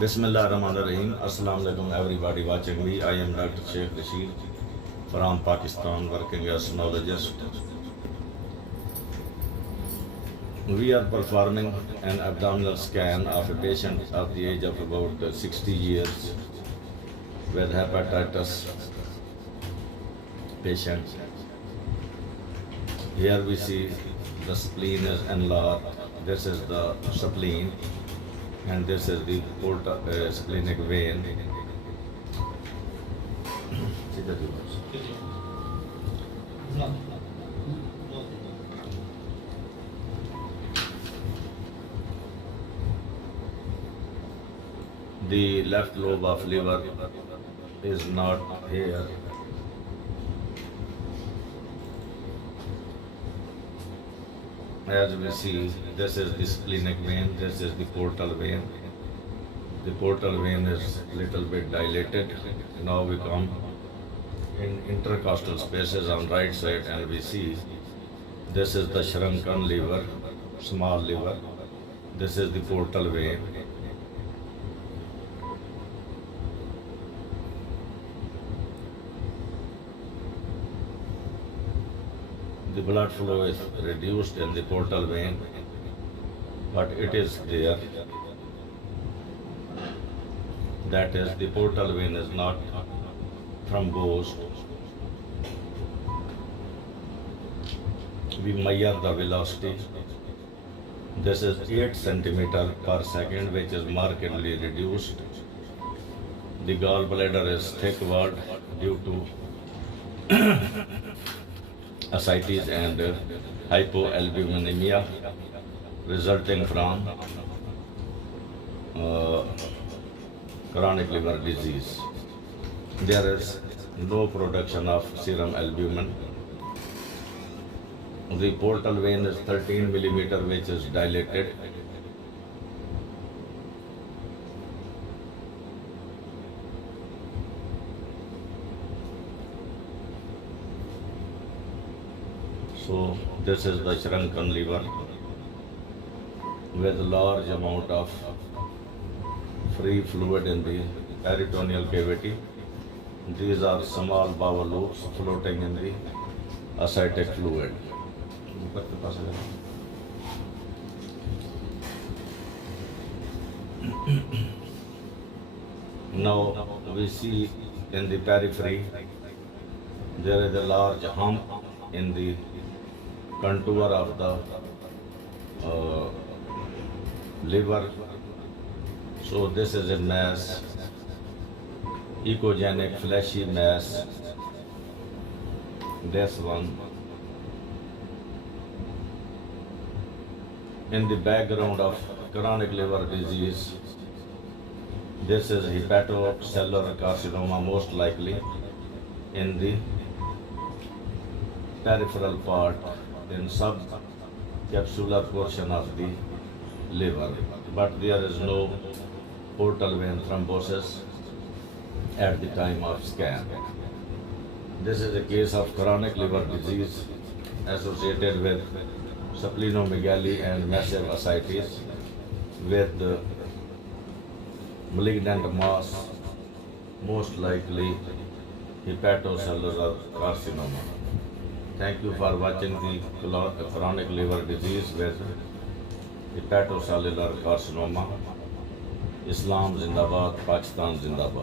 Bismillahirrahmanirrahim. Assalamu alaikum everybody watching me. I am Dr. Sheikh Rashid from Pakistan, working as neurologist. We are performing an abdominal scan of a patient of the age of about 60 years with hepatitis patient. Here we see the spleen is enlarged. This is the spleen and this is the splenic vein. The left lobe of liver is not here. As we see, this is the splenic vein, this is the portal vein. The portal vein is little bit dilated. Now we come in intercostal spaces on right side and we see this is the shrunken liver, small liver. This is the portal vein. The blood flow is reduced in the portal vein, but it is there. That is, the portal vein is not thrombosed. We measure the velocity. This is 8 centimeter per second, which is markedly reduced. The gallbladder is thick-walled due to ascites and hypoalbuminemia resulting from chronic liver disease. There is no production of serum albumin. The portal vein is 13 millimeter, which is dilated. So this is the shrunken liver with large amount of free fluid in the peritoneal cavity. These are small bowel loops floating in the ascitic fluid. Now we see in the periphery there is a large hump in the contour of the liver. So this is a mass, echogenic fleshy mass. This one. In the background of chronic liver disease, this is hepatocellular carcinoma, most likely in the peripheral part, in subcapsular portion of the liver, but there is no portal vein thrombosis at the time of scan. This is a case of chronic liver disease associated with splenomegaly and massive ascites with malignant mass, most likely hepatocellular carcinoma. Thank you for watching the chronic liver disease with hepatocellular carcinoma. Islam Zindabad, Pakistan Zindabad.